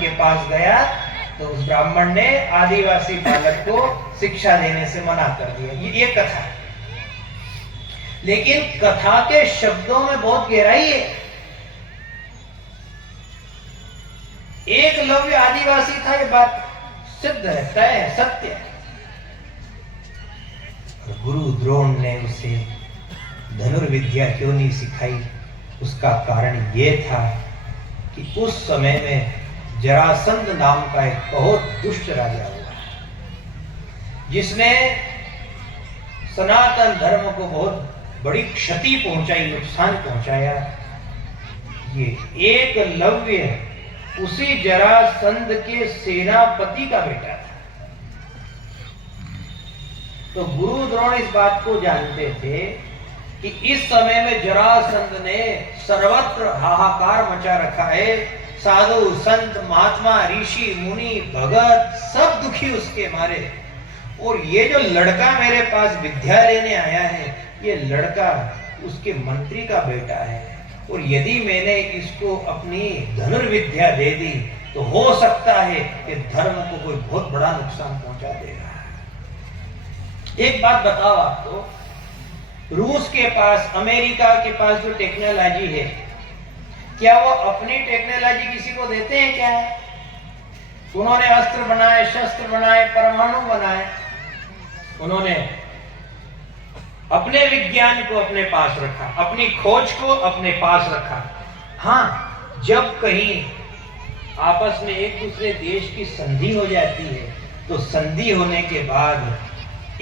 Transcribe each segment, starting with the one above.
के पास गया तो उस ब्राह्मण ने आदिवासी बालक को शिक्षा देने से मना कर दिया। ये कथा है, लेकिन कथा के शब्दों में बहुत गहराई है। एकलव्य आदिवासी था, ये बात सिद्ध है, तय है, सत्य है। गुरु द्रोण ने उसे धनुर्विद्या क्यों नहीं सिखाई, उसका कारण ये था कि उस समय में जरासंध नाम का एक बहुत दुष्ट राजा हुआ, जिसने सनातन धर्म को बहुत बड़ी क्षति पहुंचाई, नुकसान पहुंचाया। ये एकलव्य उसी जरासंध के सेनापति का बेटा था। तो गुरु द्रोण इस बात को जानते थे कि इस समय में जरासंध ने सर्वत्र हाहाकार मचा रखा है। साधु संत महात्मा ऋषि मुनि भगत सब दुखी उसके मारे, और ये जो लड़का मेरे पास विद्या लेने आया है, ये लड़का उसके मंत्री का बेटा है, और यदि मैंने इसको अपनी धनुर्विद्या दे दी तो हो सकता है कि धर्म को कोई बहुत बड़ा नुकसान पहुंचा देगा। एक बात बताओ आपको, रूस के पास, अमेरिका के पास जो टेक्नोलॉजी है, क्या वो अपनी टेक्नोलॉजी किसी को देते हैं क्या? उन्होंने अस्त्र बनाए, शस्त्र बनाए, परमाणु बनाए, उन्होंने अपने विज्ञान को अपने पास रखा, अपनी खोज को अपने पास रखा। हाँ, जब कहीं आपस में एक दूसरे देश की संधि हो जाती है, तो संधि होने के बाद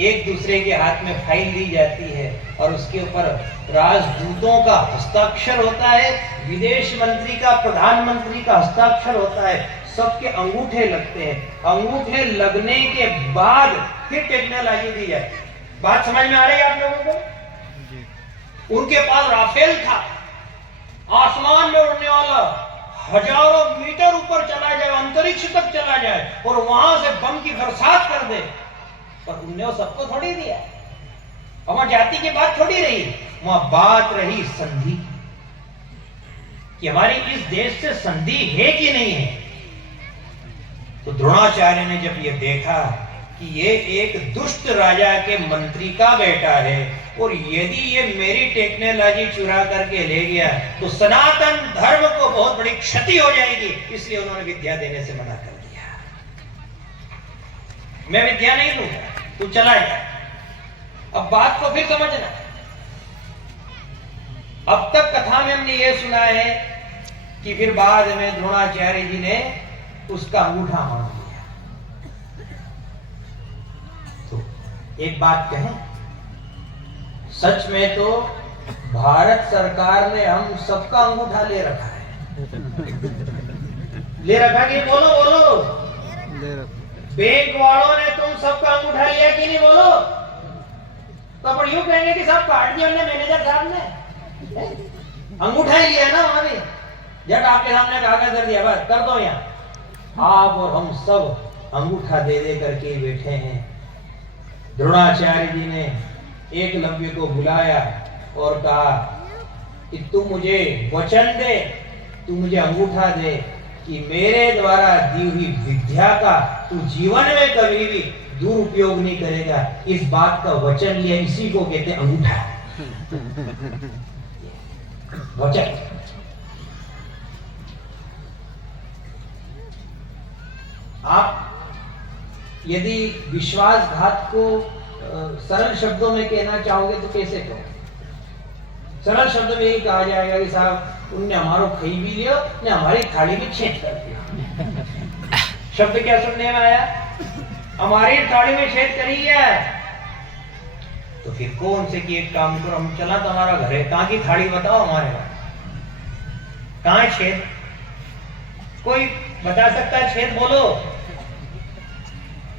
एक दूसरे के हाथ में फाइल दी जाती है और उसके ऊपर राजदूतों का हस्ताक्षर होता है, विदेश मंत्री का, प्रधानमंत्री का हस्ताक्षर होता है, सबके अंगूठे लगते हैं। अंगूठे लगने के बाद फिर टेक्नोलॉजी दी जाती है। बात समझ में आ रही है आप लोगों को? उनके पास राफेल था, आसमान में उड़ने वाला, हजारों मीटर ऊपर चला जाए, अंतरिक्ष तक चला जाए और वहां से बम की बरसात कर दे, पर उनने वो सबको थोड़ी दिया। वहां जाति की बात थोड़ी रही, वहां बात रही संधि कि हमारी इस देश से संधि है कि नहीं है। तो द्रोणाचार्य ने जब ये देखा कि ये एक दुष्ट राजा के मंत्री का बेटा है, और यदि ये मेरी टेक्नोलॉजी चुरा करके ले गया तो सनातन धर्म को बहुत बड़ी क्षति हो जाएगी, इसलिए उन्होंने विद्या देने से मना कर दिया। मैं विद्या नहीं दूंगा, तू चला जा। अब बात को फिर समझना। अब तक कथा में हमने ये सुना है कि फिर बाद में द्रोणाचार्य जी ने उसका अंगूठा मांग लिया। तो एक बात कहें, सच में तो भारत सरकार ने हम सबका अंगूठा ले रखा है। ले रखा कि बोलो बोलो, बैंक वालों ने तुम सबका अंगूठा लिया कि नहीं बोलो? तो अपन यूं कहेंगे कि सब काट दिया हमने, मैनेजर साहब ने अंगूठा ही लिया ना। वहां भी जब आपके सामने कागज कर दिया, बस कर दो यहाँ। आप और हम सब अंगूठा दे दे करके बैठे हैं। द्रोणाचार्य जी ने एकलव्य को बुलाया और कहा कि तू मुझे वचन दे, तू मुझे अंगूठा दे कि मेरे द्वारा दी हुई विद्या का तू जीवन में कभी भी दुरुपयोग नहीं करेगा। इस बात का वचन लिया, इसी को कहते हैं अंगूठा, वचन। आप यदि विश्वासघात को सरल शब्दों में कहना चाहोगे तो कैसे कहो? सरल शब्द में ही कहा जाएगा कि साहब उनने हमारो खाई भी लिया, ने हमारी थाली भी छेद कर दिया। शब्द क्या सुनने में आया? हमारी थाली में छेद करी है। तो फिर कौन से कि एक काम करो, हम चला तुम्हारा घर है, कहां की थाली बताओ हमारे घर, कहां है छेद? कोई बता सकता है छेद? बोलो।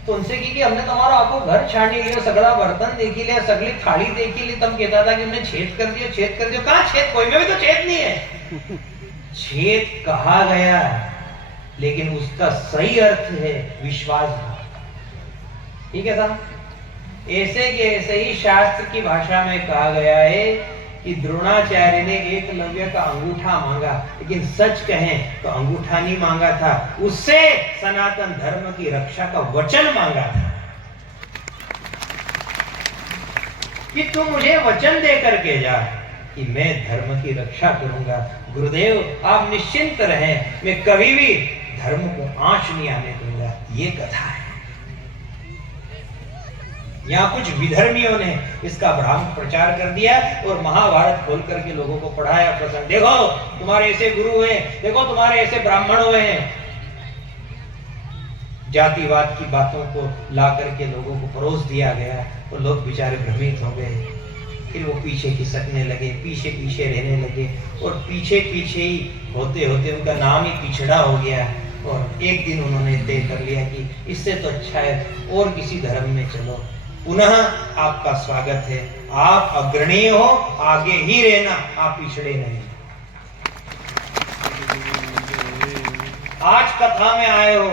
तो उनसे की कि हमने तुम्हारा आपको घर छानी लिया, सगड़ा बर्तन देखी लिया, सगली थाली देखी ली, तब कहता था कि हमने छेद कर दिया, छेद कर दिया। कहां छेद? कोई में भी तो छेद नहीं है। छेद कहा गया, लेकिन उसका सही अर्थ है विश्वासघात। ठीक है साहब? ऐसे के ऐसे ही शास्त्र की भाषा में कहा गया है कि द्रोणाचार्य ने एकलव्य का अंगूठा मांगा, लेकिन सच कहें तो अंगूठा नहीं मांगा था, उससे सनातन धर्म की रक्षा का वचन मांगा था कि तू मुझे वचन दे करके जा कि मैं धर्म की रक्षा करूंगा। गुरुदेव आप निश्चिंत रहें, मैं कभी भी धर्म को आंच नहीं आने दूंगा। ये कथा है। यहाँ कुछ विधर्मियों ने इसका भ्राम प्रचार कर दिया और महाभारत खोल करके लोगों को पढ़ाया प्रसंग। देखो तुम्हारे ऐसे गुरु हुए, देखो तुम्हारे ऐसे ब्राह्मण हुए हैं। जातिवाद की बातों को ला करके लोगों को परोस दिया गया तो लोग बेचारे भ्रमित हो गए। फिर वो पीछे खिसकने लगे, पीछे पीछे रहने लगे और पीछे पीछे ही होते होते उनका नाम ही पिछड़ा हो गया। और एक दिन उन्होंने तय कर लिया कि इससे तो अच्छा है और किसी धर्म में चलो। पुनः आपका स्वागत है, आप अग्रणी हो, आगे ही रहना, आप पिछड़े नहीं। आज कथा में आए हो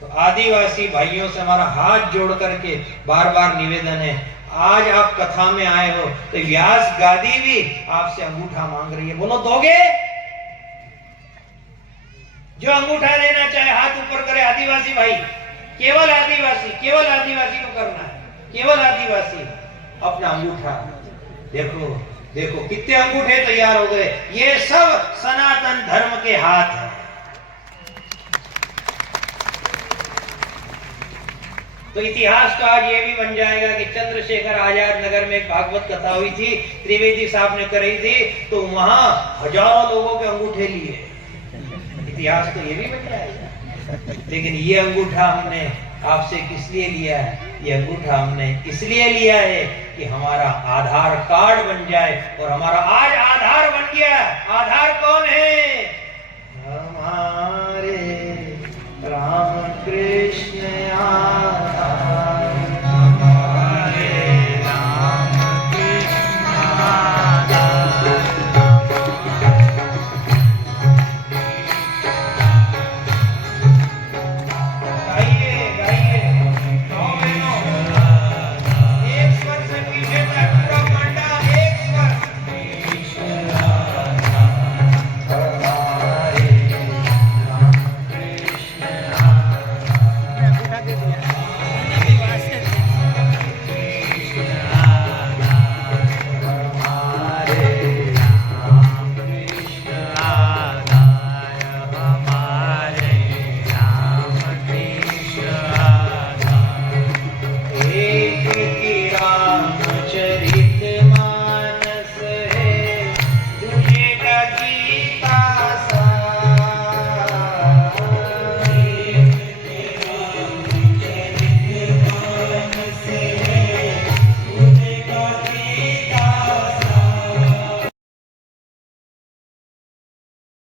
तो आदिवासी भाइयों से हमारा हाथ जोड़ करके बार बार निवेदन है, आज आप कथा में आए हो तो व्यास गादी भी आपसे अंगूठा मांग रही है। बोलो दोगे? जो अंगूठा देना चाहे हाथ ऊपर करे। आदिवासी भाई, केवल आदिवासी को करना है, केवल आदिवासी अपना अंगूठा। देखो देखो कितने अंगूठे तैयार हो गए। ये सब सनातन धर्म के हाथ है। तो इतिहास का आज ये भी बन जाएगा कि चंद्रशेखर आजाद नगर में एक भागवत कथा हुई थी, त्रिवेदी साहब ने करी थी, तो वहां हजारों लोगों के अंगूठे लिए। इतिहास तो ये भी बन जाएगा। लेकिन ये अंगूठा हमने आपसे किस लिए लिया है? ये अंगूठा हमने इसलिए लिया है कि हमारा आधार कार्ड बन जाए। और हमारा आज आधार बन गया। आधार कौन है?